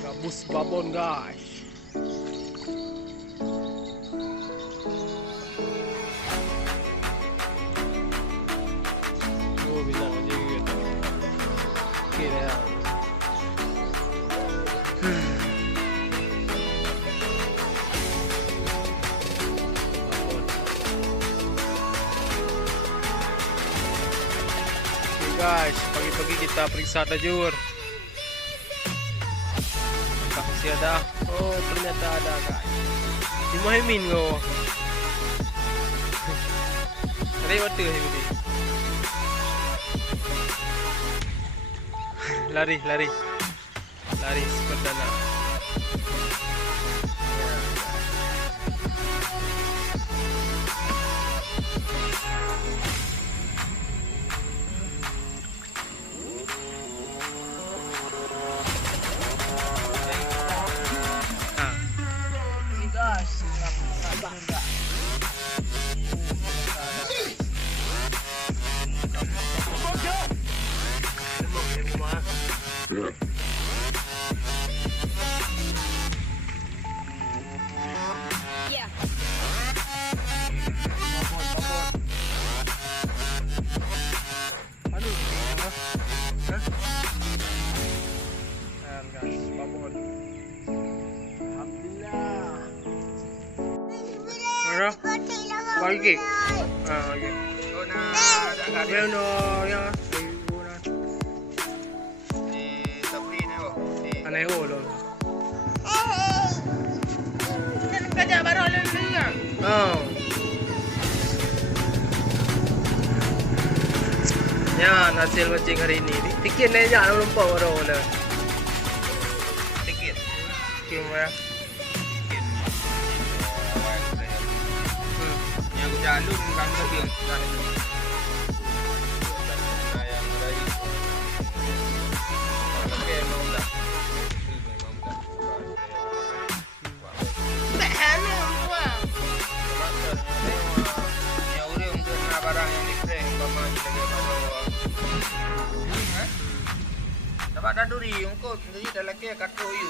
Gabus babon guys. Oh bisa aja gitu. Oke ya. Guys, pagi-pagi kita periksa tajur. Masih ada. Oh, ternyata ada guys. Dimahimin ko. Ada waktu ini. Lari sepedana. Pagi. Okay. Bueno, ya. Aneh lo. Kerja baru lagi ya. Oh. Ya, hasil mancing hari ini. Tiket ni jangan lupa baru lah. Tiket. Cuma. Jalur kan lebih dapat duri, ungkut jadi dalam ke kato you.